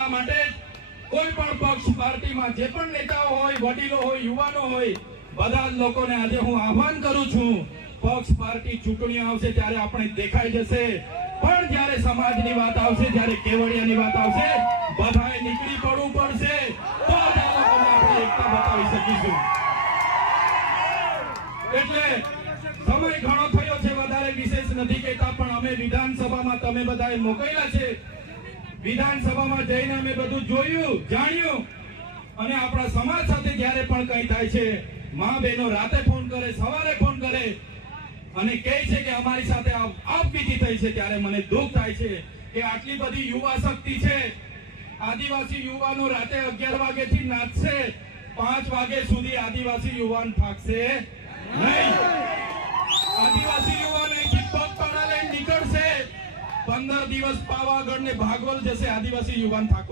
માટે કોઈ પણ પક્ષ પાર્ટીમાં જે પણ નેતાઓ હોય, વડીલો હોય, યુવાનો હોય, બધા જ લોકોને આજે હું આહ્વાન કરું છું, પક્ષ પાર્ટી ચૂંટણી આવશે ત્યારે આપણે દેખાઈ જશે, પણ જ્યારે સમાજની વાત આવશે, જ્યારે કેવડિયાની વાત આવશે, બધાએ નીકળી પડવું પડશે, તો જ આ લોકોને આપણે એકતા બતાવી શકીશું. એટલે સમય ઘણો થયો છે, વધારે વિશેષ નથી કહેતા, પણ અમે વિધાનસભામાં તમે બધાએ મોકલ્યા છે. વિધાનસભામાં જઈને અમે બધું જોયું, જાણ્યું, અને આપણા સમાજ સાથે જ્યારે પણ કંઈ થાય છે, મા બહેનો રાતે ફોન કરે, સવારે ફોન કરે અને કહે છે કે અમારી સાથે આપવીતી થઈ છે, ત્યારે મને દુઃખ થાય છે કે આટલી બધી યુવા શક્તિ છે. આદિવાસી યુવાનો રાતે 11 વાગ્યાથી નાચશે, 5 વાગ્યા સુધી આદિવાસી યુવાન થાકશે નહીં. આદિવાસી યુવાન અહીંથી પગપાળા લઈને નીકળશે, 15 દિવસ પાવાગઢ ને ભાગવલ જશે, આદિવાસી યુવાન થાકશે